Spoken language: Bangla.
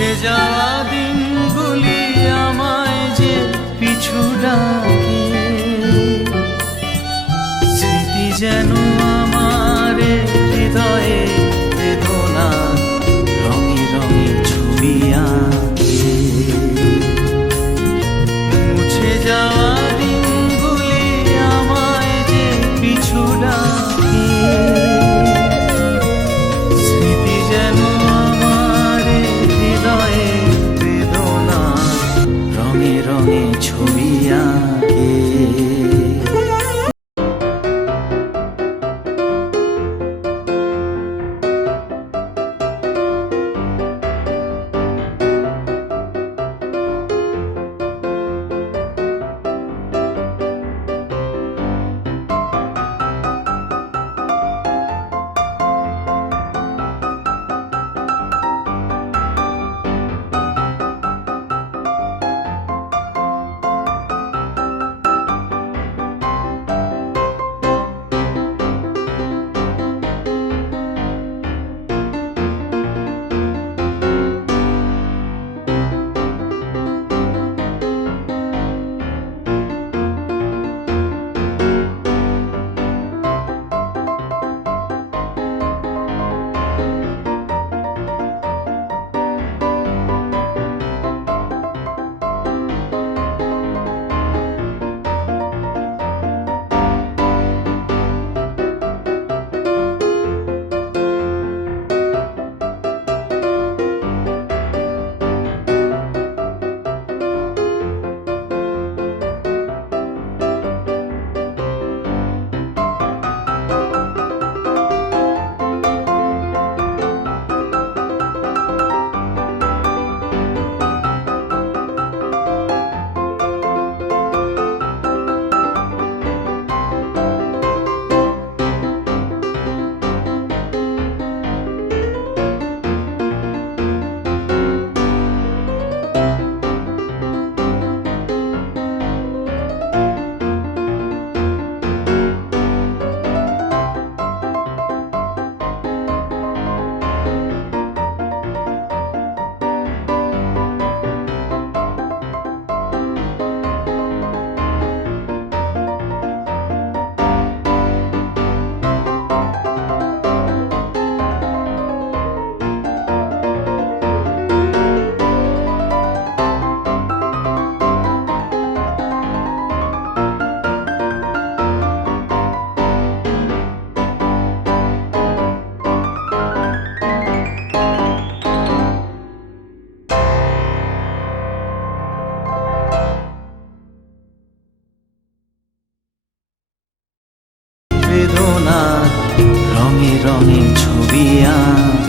মুছে যাওয়া দিনগুলি আমায় যে পিছু ডাকে। স্মৃতি যেন ছবি আঁকে। বেদনা রঙে রঙে ছবি আঁকে।